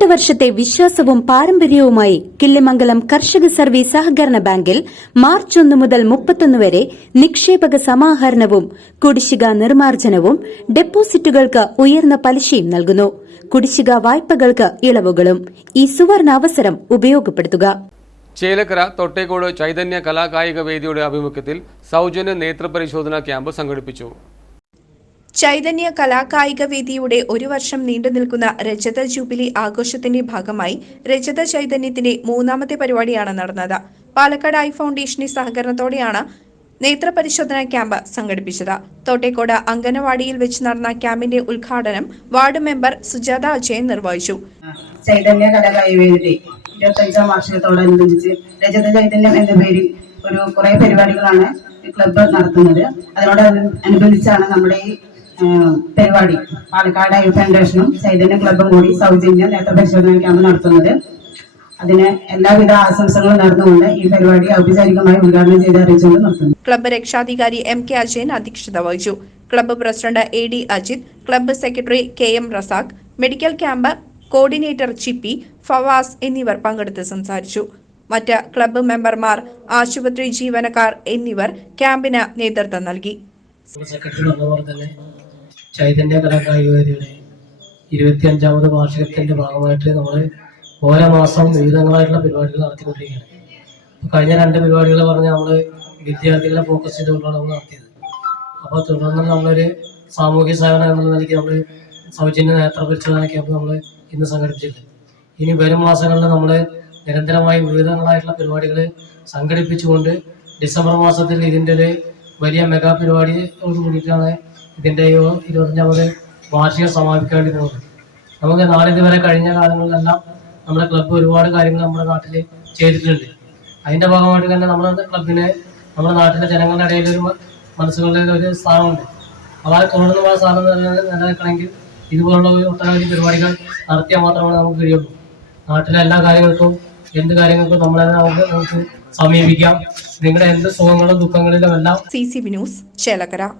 പതിനെട്ട് വർഷത്തെ വിശ്വാസവും പാരമ്പര്യവുമായി കിള്ളിമംഗലം കർഷക സർവീസ് സഹകരണ ബാങ്കിൽ മാർച്ച് ഒന്ന് മുതൽ മുപ്പത്തൊന്ന് വരെ നിക്ഷേപക സമാഹരണവും കുടിശ്ശിക നിർമ്മാർജനവും ഡെപ്പോസിറ്റുകൾക്ക് ഉയർന്ന പലിശയും നൽകുന്നു. കുടിശ്ശിക വായ്പകൾക്ക് ഇളവുകളും. ഈ സുവർണ അവസരം ഉപയോഗപ്പെടുത്തുക. ചേലക്കര തൊട്ടേക്കോട് ചൈതന്യ കലാകായിക വേദിയുടെ ആഭിമുഖ്യത്തിൽ സൗജന്യ നേത്രപരിശോധനാ ക്യാമ്പ് സംഘടിപ്പിച്ചു. ചൈതന്യ കലാകായിക വേദിയുടെ ഒരു വർഷം നീണ്ടു നിൽക്കുന്ന രജത ജൂബിലി ആഘോഷത്തിന്റെ ഭാഗമായി രജത ചൈതന്യത്തിന്റെ മൂന്നാമത്തെ പരിപാടിയാണ് നടന്നത്. പാലക്കാട് ഐ ഫൗണ്ടേഷന്റെ സഹകരണത്തോടെയാണ് നേത്രപരിശോധനാ ക്യാമ്പ് സംഘടിപ്പിച്ചത്. തോട്ടേക്കോട് അങ്കനവാടിയിൽ വെച്ച് നടന്ന ക്യാമ്പിന്റെ ഉദ്ഘാടനം വാർഡ് മെമ്പർ സുജാത അജയൻ നിർവഹിച്ചു. ചൈതന്യ വാർഷികത്തോടനുബന്ധിച്ച് രജത ചൈതന്യം എന്ന പേരിൽ ഒരു കുറെ പരിപാടികളാണ് ക്ലബ്ബ് നടത്തുന്നത്. അതിനോട് അനുബന്ധിച്ചാണ് നമ്മുടെ ഈ പരിപാടി. പാലക്കാട് ഐ ഫൗണ്ടേഷനും ചൈതന്യ ക്ലബും കൂടി സൗജന്യ നേത്രപരിശോധന ക്യാമ്പ് നടത്തുന്നത്. അതിന് എല്ലാവിധ ആശംസകളും നടന്നുകൊണ്ട് ഈ പരിപാടി ഔപചാരികമായി ഉദ്ഘാടനം ചെയ്ത് അറിയിച്ചുകൊണ്ട് നടത്തുന്നു ക്ലബ്ബ് രക്ഷാധികാരി എം കെ അജയൻ അധ്യക്ഷത വഹിച്ചു. Club president A D Ajith club secretary K M Razak medical camp coordinator Chippi Fawaz എന്നിവർ പങ്കെടുത്ത് സംസാരിച്ചു. മറ്റ് ക്ലബ്ബ് മെമ്പർമാർ ആശുപത്രി ജീവനക്കാർ എന്നിവർ ക്യാമ്പിന് നേതൃത്വം നൽകി. സെക്രട്ടറി തന്നെ ചൈതന്യ കലാകായിക വേദിയുടെ ഇരുപത്തിയഞ്ചാമത് വാർഷികത്തിന്റെ ഭാഗമായിട്ട് നമ്മൾ ഓരോ മാസം വിവിധങ്ങളായിട്ടുള്ള പരിപാടികൾ നടത്തിക്കൊണ്ടിരിക്കുകയാണ്. കഴിഞ്ഞ രണ്ട് പരിപാടികൾ പറഞ്ഞാൽ നമ്മൾ വിദ്യാർത്ഥികളെ ഫോക്കസ് ചെയ്തുകൊണ്ടാണ് നമ്മൾ നടത്തിയത്. അപ്പോൾ തുടർന്ന് നമ്മളൊരു സാമൂഹ്യ സേവനം എന്നുള്ള നിലയ്ക്ക് നമ്മൾ സൗജന്യ നേത്ര പരിശോധന ക്യാമ്പ് നമ്മൾ ഇന്ന് സംഘടിപ്പിച്ചിട്ടുണ്ട്. ഇനി വരും മാസങ്ങളിൽ നമ്മൾ നിരന്തരമായി വിവിധങ്ങളായിട്ടുള്ള പരിപാടികൾ സംഘടിപ്പിച്ചുകൊണ്ട് ഡിസംബർ മാസത്തിൽ ഇതിന്റെ ഒരു വലിയ മെഗാ പരിപാടിയോട് കൂടിയിട്ടാണ് ഇതിന്റെ ഇരുപത്തഞ്ചാമത് വാർഷികം വന്നു നമുക്ക് നാളിതുവരെ കഴിഞ്ഞ കാലങ്ങളിലെല്ലാം നമ്മുടെ ക്ലബ്ബ് ഒരുപാട് കാര്യങ്ങൾ നമ്മുടെ നാട്ടിൽ ചെയ്തിട്ടുണ്ട്. അതിന്റെ ഭാഗമായിട്ട് തന്നെ നമ്മുടെ ക്ലബിന് നമ്മുടെ നാട്ടിലെ ജനങ്ങളുടെ ഇടയിൽ ഒരു മനസ്സുകളുടെ ഒരു സ്ഥാനമുണ്ട്. അപ്പോൾ ആ തുടർന്ന് ആ സ്ഥാനം നില- നിലനിൽക്കണമെങ്കിൽ ഇതുപോലുള്ള ഒരു ഒട്ടനവധി പരിപാടികൾ നടത്തിയാൽ മാത്രമേ നമുക്ക് കഴിയുള്ളൂ. നാട്ടിലെ എല്ലാ കാര്യങ്ങൾക്കും എന്ത് കാര്യങ്ങൾക്കും നമ്മളെ നമുക്ക് നമുക്ക് സമീപിക്കാം. നിങ്ങളുടെ എന്ത് സുഖങ്ങളും ദുഃഖങ്ങളിലും എല്ലാം C C B news Chelakkara.